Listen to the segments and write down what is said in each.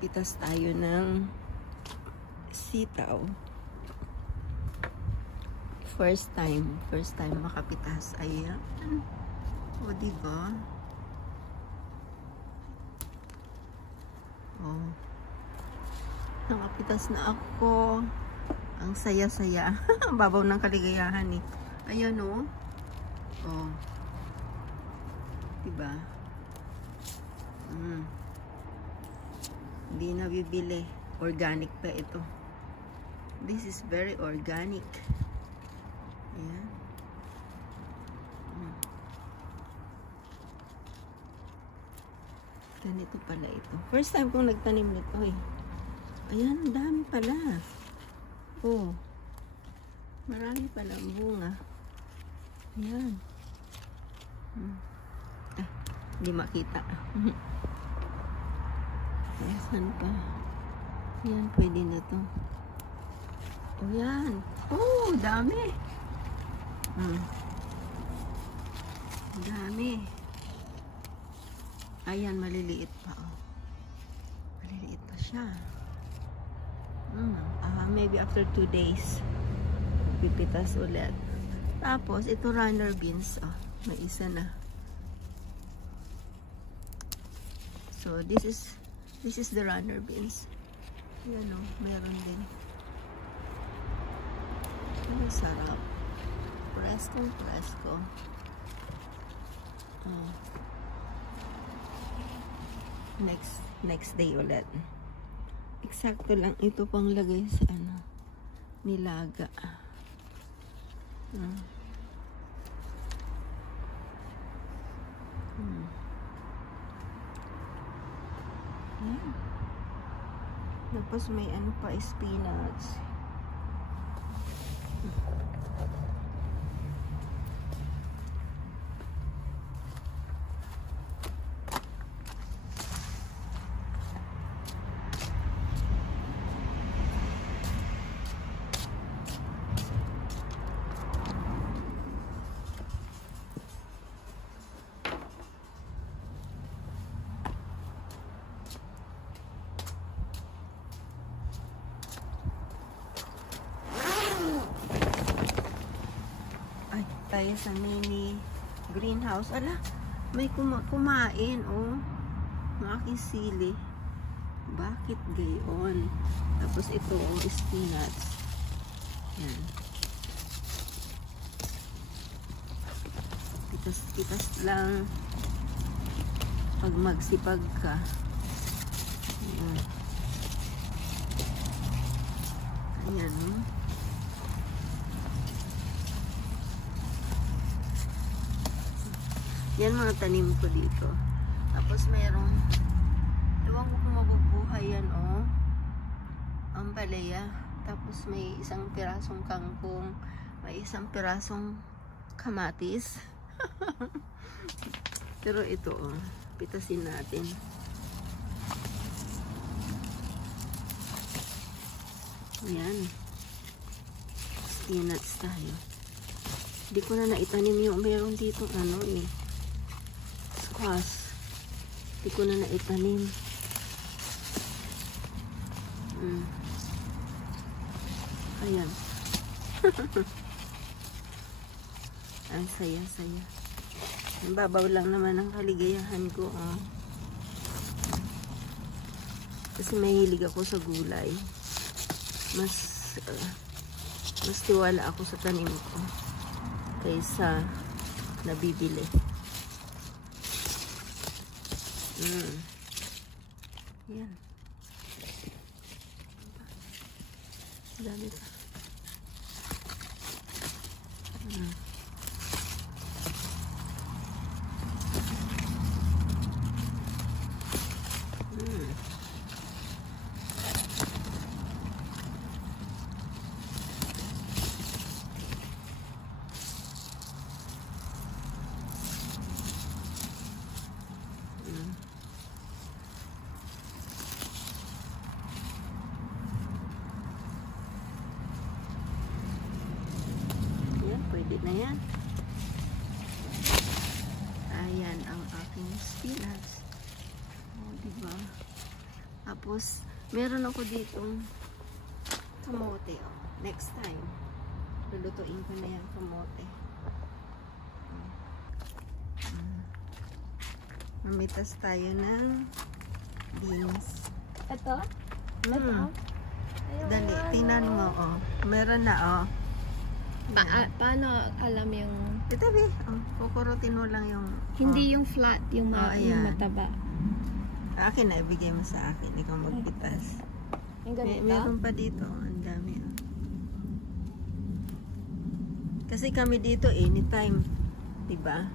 Pitas tayo ng sitaw. First time makapitas. Ayan. O, diba? O. Nakapitas na ako. Ang saya-saya. Babaw ng kaligayahan eh. Ayan o. O. Diba? Hindi na bibili. Organic pa ito. This is very organic. Ayan. Ganito pala ito. First time kong nagtanim nito eh. Ayan, dami pala. Oh. Marami pala ang bunga. Ayan. Hindi makita. Ayan pa. Ayan, pwede na to. O yan. Oh, dami. Dami. Ayan, maliliit pa. Oh. Maliliit pa siya. Maybe after 2 days, pipitas ulit. Tapos, ito runner beans. Oh, may isa na. So, this is the runner beans. Yan o, meron din. Ang sarap. Presko. Next day ulit. Eksakto lang ito pang lagay sa nilaga. Ayan. Tapos may pa, spinach. Tayo sa mini greenhouse. Ala, may kumain oh. Ang aking sili. Bakit gayon? Tapos ito oh, spinach. Yan. Pitas lang pag magsipag ka. Ayan. Ayan oh. Yan mga tanim ko dito. Tapos mayroong ewan ko kung mabubuhay yan oh. Ang palaya. Tapos may isang pirasong kangkong. May isang pirasong kamatis. Pero ito oh. Pitasin natin. Ayan. Spinach tayo. Hindi ko na naitanim yung meron dito eh. Hindi ko na naitanim. Ayan. Ang saya. Ang babaw lang naman ang kaligayahan ko. Kasi mahilig ako sa gulay. Mas tiwala ako sa tanim ko kaysa nabibili. Yan. Dami pa. Pwede na yan. Ayan ang aking spinach. O, diba? Tapos Tapos, meron ako ditong kamote. Oh. Next time, lulutuin ko na yung kamote. Mamitas tayo ng beans. Ito? Dali, tingnan mo, oh. Meron na, oh. Paano alam yung... Ito, be. Oh, kukurutin mo lang yung... Hindi yung flat, yung, yung mataba. Akin na, ibigay mo sa akin. Ikaw magpitas. Yung ganito? Meron pa dito. Ang dami, oh. Kasi kami dito, anytime. Diba?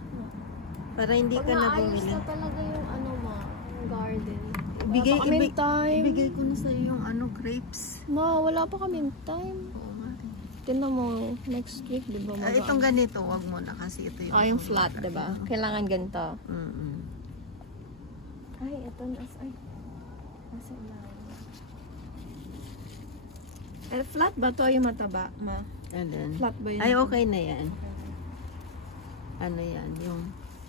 Para hindi ka na bumili. Pag naayos na talaga yung ano ma, yung garden. Ibigay ko na sa'yo yung ano, grapes. Ma, wala pa kaming time. Oo nga. Tignan mo, next week, di ba? Itong ganito, wag mo na kasi ito yung... yung flat, di ba? Kailangan ganito. Ay, ito nasa ilalim. Flat ba to yung mataba, ma? Alin? Flat ba yun? Ay, okay na yan. Ano yan, yung...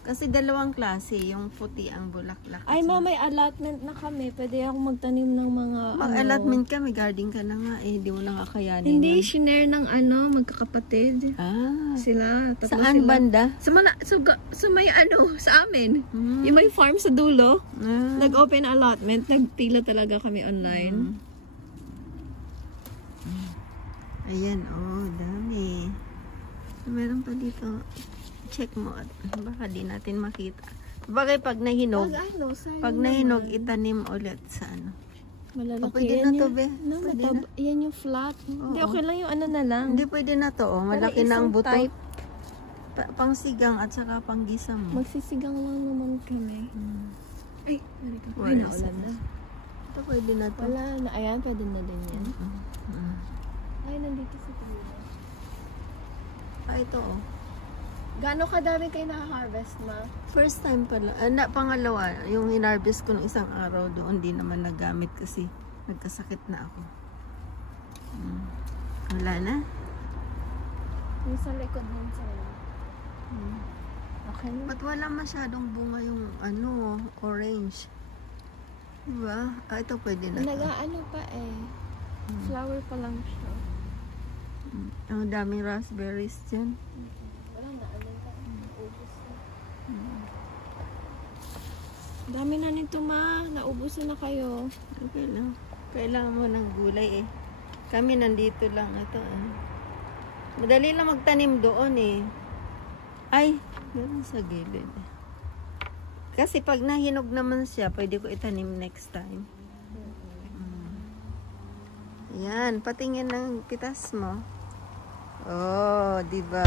Kasi dalawang klase, yung puti ang bulaklak. Ay, ma, may allotment na kami. Pwede ako magtanim ng mga Mag-allotment ka, may garden ka na nga. Hindi mo nakakayanin. Hindi, shinare ng magkakapatid. Sila. Saan sila. banda? Sa may sa amin. Yung may farm sa dulo. Nag-open allotment. Nagpila talaga kami online. Ayan, dami. Meron pa dito. Check mo. Baka di natin makita. Bagay pag nahinog. Pag nahinog, itanim ulit sa ano. Malalaki. Pwede na to, be. Yan yung flat. Hindi, okay lang yung na lang. Hindi, pwede na to. Malaki na ang buto. Pangsigang at saka panggisam mo. Magsisigang lang naman kami. Ay, naulan na. Ito pwede na to. Wala na. Ayan, pwede na din yan. Ay, nandito sa trailer. Ito Gano'ng kadami kayo naka-harvest, ma? First time pala. Pangalawa, yung in-harvest ko ng isang araw doon, di naman nagamit kasi nagkasakit na ako. Wala na? Yung sa likod din sa'yo. Okay na. Ba't wala masyadong bunga yung orange? Diba? Ito pwede na to. Nag-ano pa flower pa lang siya. Ang daming raspberries dyan. Wala na, naubos na. Dami na nito, ma. Naubos na kayo. Okay lang. Kailangan mo ng gulay Kami nandito lang. Ito Madali lang magtanim doon Ay, meron sa gilid. Kasi pag nahinog naman siya, pwede ko itanim next time. Yan, patingin ng pitas mo. Oh, diba?